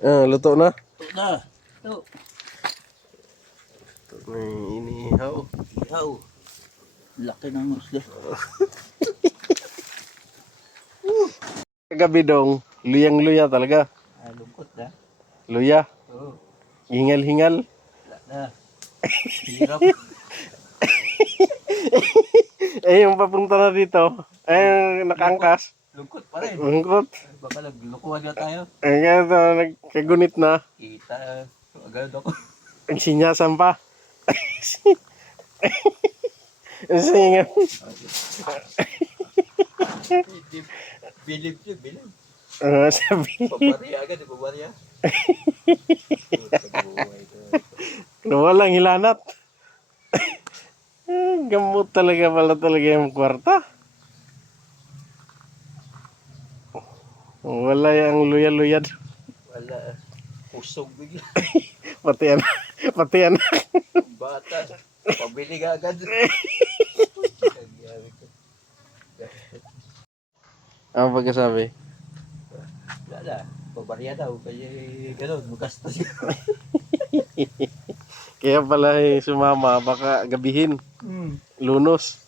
Luto na. Ito na. Ito. May inihaw. Ihaw. Laki ng musli. Kagabi dong, luyang-luya talaga. Lungkot na. Luya. Oo. Hingal-hingal. Wala na. Hirap. Yung papunta na dito, nakaangkas. Lungkot pa rin. Lungkot. Baka naglukuhan na tayo. Kaya nagkagunit na. Kita. Agad ako. Ang sinyasan pa. Ang singa. Bilib siya, bilib. Sabi. Pabariya agad, pabariya. Walang hilanat. Gamot talaga pala talaga yung kwarta. Wala yung luya-luyad. Wala. Pusog bigla. Pati anak. Bata. Pabili ka agad. Ano pagkasabi? Wala. Pabariya daw. Kasi gano'n, magastos yun. Kaya pala sumama, baka gabihin. Lunos.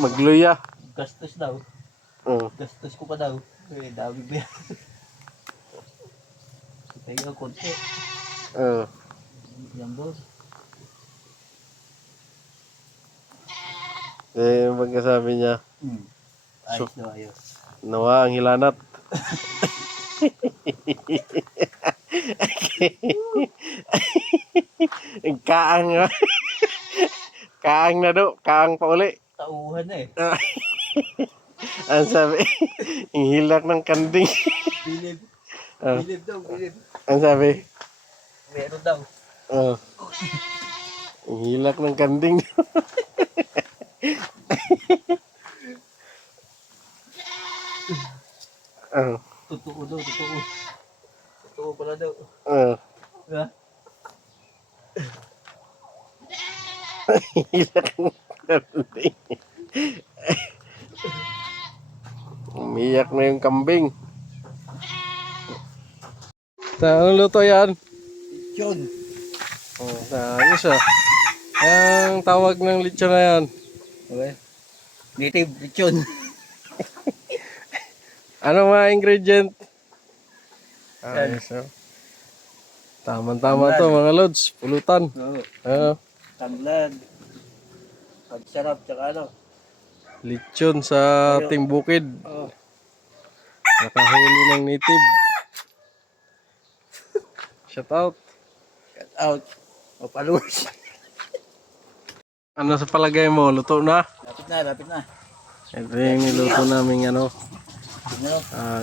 Magluya. Gastos daw. Gastos ko pa daw. Dami ba yan? Kaya konti. Yan daw. Pagkasabi niya, Ayos daw, ayos. nawa ang hilanat. Kaang nga. Kaang na do. Kaang pa uli. Tauhan na eh. Ang sabi, ang hilak ng kanding. Bilib. Bilib daw, bilib. Ang sabi, Meron daw. ang hilak ng kanding. Totoo daw, totoo. Totoo pala daw. Diba? Hilak ng kanding. Umiyak na yung kambing. Saan luto yan? Lechon. Ayos ah. Ang tawag ng lechon na yan. Okay. Native lechon. Ano mga ingredient? Ayos ah. Tama-tama to mga lods. Pulutan. Oo. Tanglad. Pagsarap, tsaka ano. Lechon sa ating bukid. Oo. Nakahuli ng native. Shout out. Shout out. O followers. Ano sa palagay mo? Luto na? Lapit na, lapit na. Ito yung niluto namin Ano?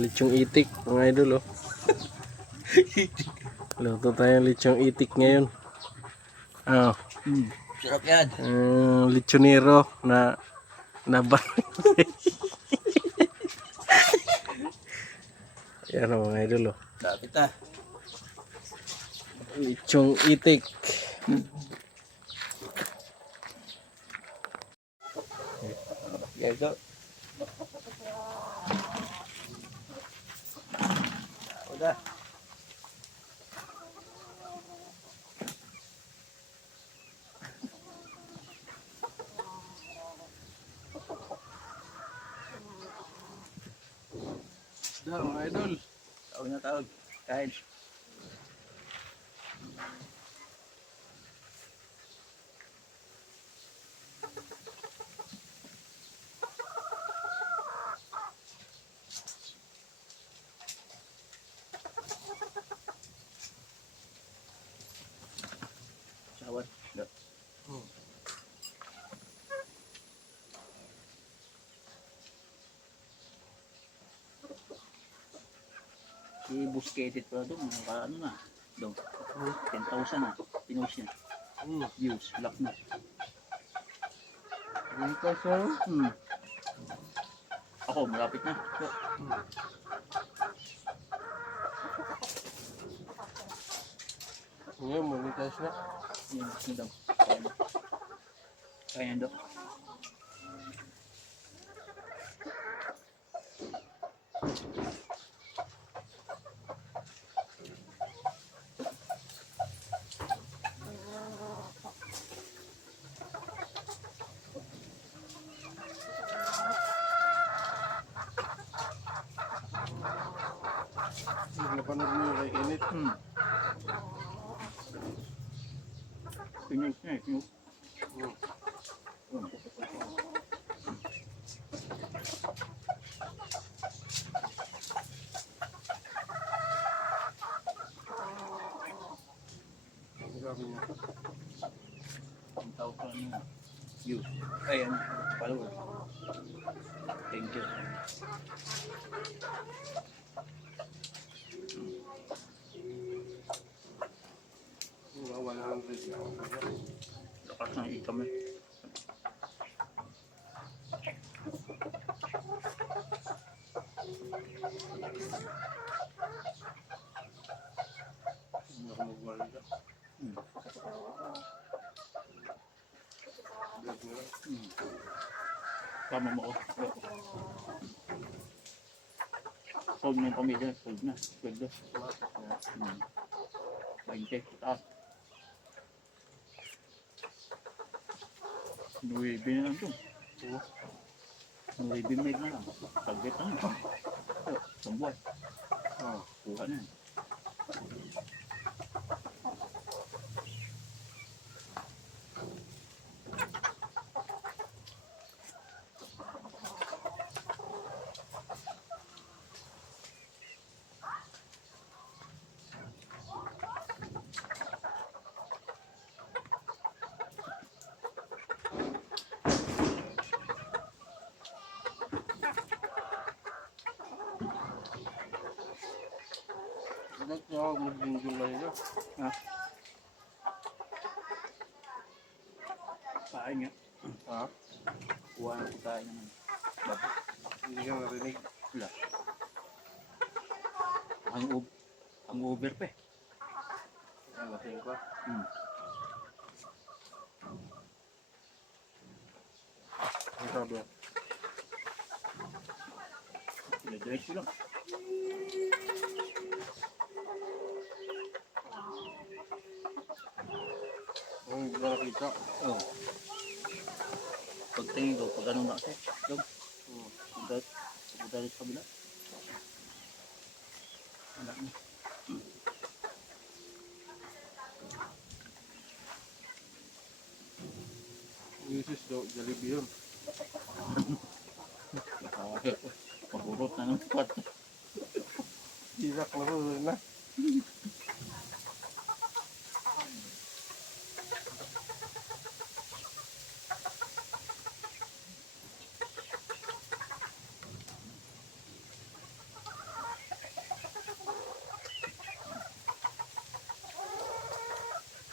lechong itik mga idol oh. Luto tayong lechong itik ngayon. Sarap yan. Lechonero na yan oh, mga idol oh. Lapit na. Lechong itik. Yes, so. Udah. Dah mga idol. Tahu na tahu. Kain. Sawat. Si Busquets pa doon, ano na, doon, 10,000 na, pinost niya. Views, lock na. Dito sir. Ako, malapit na. Ngayon, monetize na. Yan, gusto daw. Kaya daw. napanood mo yung kay Kenneth. Pinyos niya, pinyos. Ang sabi niya. Ang tawag ko ano, views. Ay, ano, followers. Thank you. Mga 100 lang. Lakas ng ikam eh. Hindi ako magwalda. Vlog nila. Tama mo ko. Sold na yung pamilya, sold na. Sold na. 20, taas. Nuibi na lang ito. Nuibi made na lang. Target na lang. Ito, isang buwan. Kuha na. Ba't niya ako mag-jingle na nila? Ha? Kain nga. Ha? Kuha na ko tayo naman. Bakit? Hindi ka narinig. Wala. Ang over pa eh. Ang lasing ka. Ang sabi. Diretso lang. Ang hindi na nakita. Oo. Pagtingin ko, pag ano na kasi. Yung, pagdalit sa kabila. Wala na. Misis daw, Jollibee yun. Pagurot na ng spot. Irak na rin na.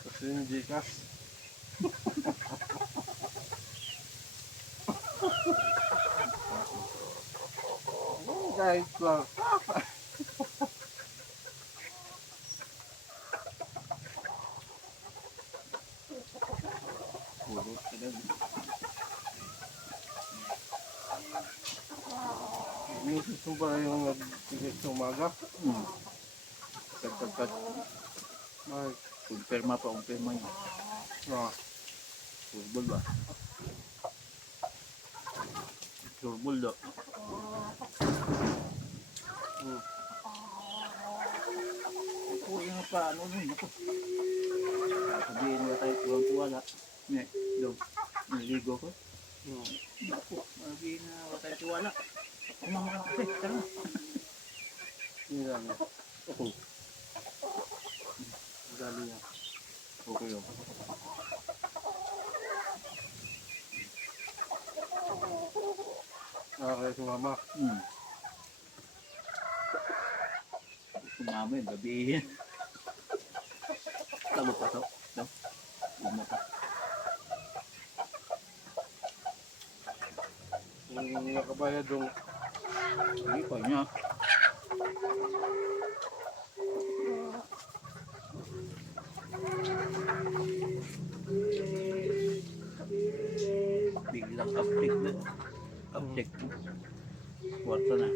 Kasi yung Gcash. Kahit lang. Purot ka daw. Misis mo pala yung nag-ticket sa umaga. Kat. Ay, Kumpirma pa, kumpirma niya. Surbol ba? Surbol daw. Ako yung paano nun, ako. Sabihin mo tayo, tuwang-tuwala. Ne, dong, naligo ko. Ako, sabihin na wala tayo tiwala. Kumama ka kasi, tara. Hindi lang. Ako, Dali niya. okay yun. Kaya sumama. Sumama yun, gabihin. Tabo pa to. No? Uma pa. Yung nakabayad yung Hindi pa niya. Biglang uptick na. Uptick. Kwarta na.